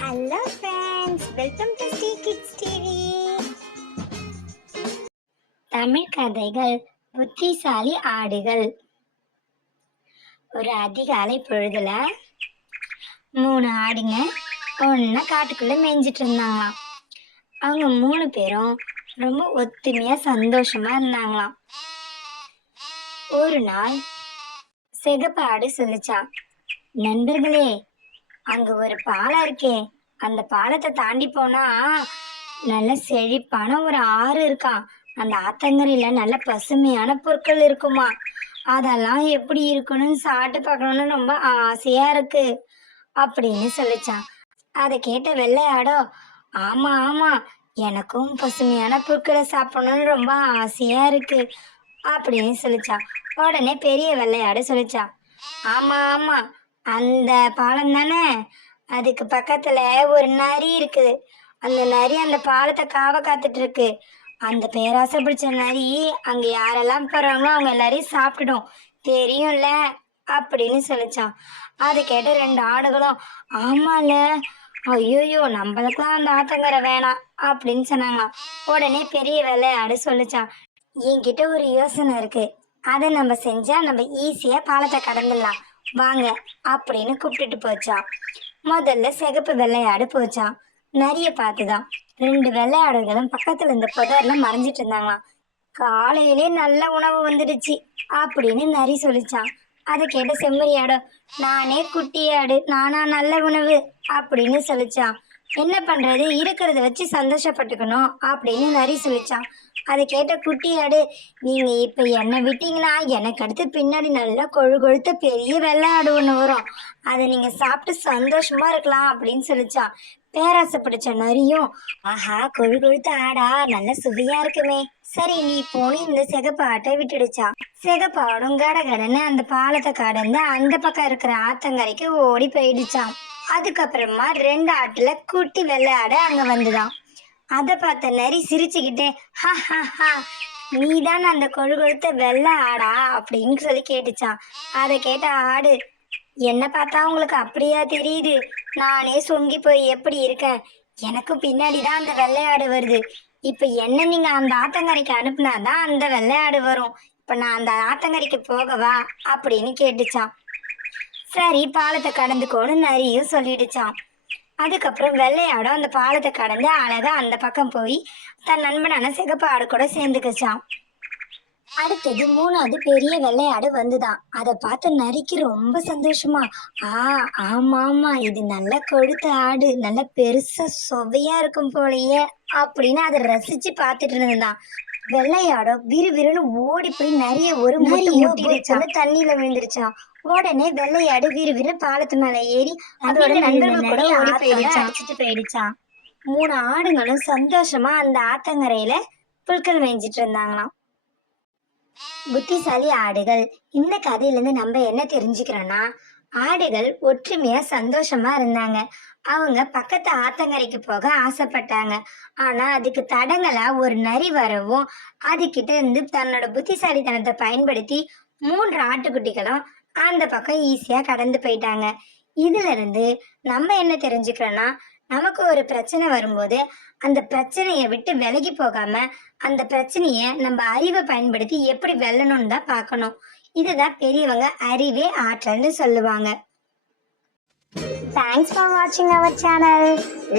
Hello friends, welcome to Sri kids TV. Tamil கதைகள். புத்திசாலி ஆடுகள். ஒரு அதிகாலை பொழுதுல 3 ஆடுங்க ஒன்னா காட்டுக்குள்ள மேய்ஞ்சிட்டு இருந்தாங்களாம். அவங்க 3 பேரும் ரொம்ப ஒத்துமையா சந்தோஷமா இருந்தாங்களாம். ஒரு நாள் சிகப்பு ஆடு சொல்லிச்சான், நண்பர்களே, அங்க ஒரு பாலம் இருக்கே, அந்த பாலத்தை தாண்டி போனா நல்ல செழிப்பான ஒரு ஆறு இருக்கான். அந்த ஆத்தங்கரையில நல்ல பசுமையான பொருட்கள் இருக்குமா. அதெல்லாம் எப்படி இருக்குன்னு சாப்பிட்டு பார்க்கணும்னு ரொம்ப ஆசையா இருக்கு அப்படின்னு சொல்லிச்சான். அதை கேட்ட வெள்ளையாடோ, ஆமா ஆமா, எனக்கும் பசுமையான பொருட்களை சாப்பிடணும்னு ரொம்ப ஆசையா இருக்கு அப்படின்னு சொல்லிச்சான். உடனே பெரிய வெள்ளையாடு சொல்லிச்சான், ஆமா ஆமா, அந்த பாலம் தானே, அதுக்கு பக்கத்துல ஒரு நரி இருக்குது. அந்த நரி அந்த பாலத்தை காத்துட்டு இருக்கு. அந்த பேராசை பிடிச்ச நரி அங்க யாரெல்லாம் போறாங்களோ அவங்க எல்லாரையும் சாப்பிட்டுடும், தெரியும்ல அப்படின்னு சொல்லிச்சான். அதை கேட்ட 2 ஆடுகளும், ஆமால, ஐயோயோ, நம்மளுக்குலாம் அந்த ஆத்தங்கரை வேணாம் அப்படின்னு சொன்னாங்களாம். உடனே பெரிய வெள்ளையாடு சொல்லிச்சான், என்கிட்ட ஒரு யோசனை இருக்கு, அதை நம்ம செஞ்சா நம்ம ஈஸியா பாலத்தை கடந்துடலாம், வாங்க அப்படின்னு கூப்பிட்டுட்டு போச்சான். முதல்ல சிகப்பு வெள்ளையாடு போச்சான். நரிய பார்த்துதான் 2 வெள்ளையாடுகளும் பக்கத்துல இந்த புதர்ல மறைஞ்சிட்டு இருந்தாங்களாம். காலையிலே நல்ல உணவு வந்துடுச்சு அப்படின்னு நரி சொல்லிச்சான். அதை கேட்ட செம்மறியாடோ, நானே குட்டியாடு, நானா நல்ல உணவு அப்படின்னு சொல்லிச்சான். என்ன பண்றது, இருக்கிறத வச்சு சந்தோஷப்பட்டுக்கணும் அப்படின்னு நரி சொல்லிச்சான். அதை கேட்ட குட்டியாடு, நீங்க இப்ப என்ன விட்டீங்கன்னா எனக்கு அடுத்து பின்னாடி நல்லா கொழுத்த பெரிய வெள்ளையாடு ஒண்ணு வரும், அதை நீங்க சாப்பிட்டு சந்தோஷமா இருக்கலாம் அப்படின்னு சொல்லிச்சான். பேராசை பிடிச்ச நரியும், ஆஹா, கொழுத்த ஆடா, நல்ல சுவையா இருக்குமே, சரி நீ போனி இந்த சிகப்பு ஆட்டை விட்டுடுச்சா. சிகப்பு ஆடும் கடகடன்னு அந்த பாலத்தை கடந்து அந்த பக்கம் இருக்கிற ஆத்தங்கரைக்கு ஓடி போயிடுச்சான். அதுக்கப்புறமா 2 ஆட்டுல குட்டி வெள்ளையாடு அங்க வந்துதான். அதை பார்த்த நரி சிரிச்சுக்கிட்டே, ஹா, நீதான் அந்த கொழுத்த வெள்ளை ஆடா அப்படின்னு சொல்லி கேட்டுச்சான். அதை கேட்ட ஆடு, என்ன பார்த்தா உங்களுக்கு அப்படியா தெரியுது, நானே சொங்கி போய் எப்படி இருக்கேன், எனக்கு பின்னாடிதான் அந்த வெள்ளையாடு வருது, இப்ப என்ன நீங்க அந்த ஆத்தங்கரைக்கு அனுப்புனாதான் அந்த வெள்ளையாடு வரும், இப்ப நான் அந்த ஆத்தங்கரைக்கு போகவா அப்படின்னு கேட்டுச்சான். சரி, பாலத்தை கடந்துக்கோன்னு நரியும் சொல்லிடுச்சான். அதுக்கப்புறம் வெள்ளையாடும் அந்த பாலத்தை கடந்து அழகா அந்த பக்கம் போய் தன் நண்பனான சிகப்பு ஆடு கூட சேர்ந்துக்குச்சான். அடுத்தது 3வது பெரிய வெள்ளையாடு வந்துதான். அதை பார்த்து நரிக்கு ரொம்ப சந்தோஷமா, ஆமா, இது நல்ல கொழுத்த ஆடு, நல்ல பெருசா சுவையா இருக்கும் போலயே அப்படின்னு அதை ரசிச்சு பார்த்துட்டு இருந்தான். வெள்ளையாடோ விறுவிறுன்னு ஓடி போய் நிறைய ஒரு முட்டிடுச்சான், தண்ணியில விழுந்துருச்சான். உடனே வெள்ளையாடு விறுவிறு பாலத்து மேல ஏறி அதோட நண்பர்கள் கூட ஓடி போயிடுச்சான். 3 ஆடுங்களும் சந்தோஷமா அந்த ஆத்தங்கரையில புல்கள் மேய்ஞ்சிட்டு இருந்தாங்களாம். புத்திசாலி ஆடுகள். இந்த கதையிலிருந்து நம்ம என்ன தெரிஞ்சுக்கிறோம்னா, ஆடுகள் ஒற்றுமையா சந்தோஷமா இருந்தாங்க. அவங்க பக்கத்து ஆத்தங்கரைக்கு போக ஆசைப்பட்டாங்க. ஆனா அதுக்கு தடங்களா ஒரு நரி வரவும் அதுகிட்ட இருந்து தன்னோட புத்திசாலித்தனத்தை பயன்படுத்தி 3 ஆட்டுக்குட்டிகளும் அந்த பக்கம் ஈஸியா கடந்து போயிட்டாங்க. இதுல இருந்து நம்ம என்ன தெரிஞ்சுக்கிறோம்னா, நமக்கு ஒரு பிரச்சனை வரும்போது அந்த பிரச்சனையை விட்டு விலகி போகாம அந்த பிரச்சனைய நம்ம அறிவை பயன்படுத்தி எப்படி வெல்லணும்னு தான் பார்க்கணும். இதுதான் பெரியவங்க அறிவே ஆற்றல்னு சொல்லுவாங்க. Thanks for watching our channel.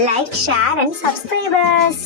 Like, share and subscribe us.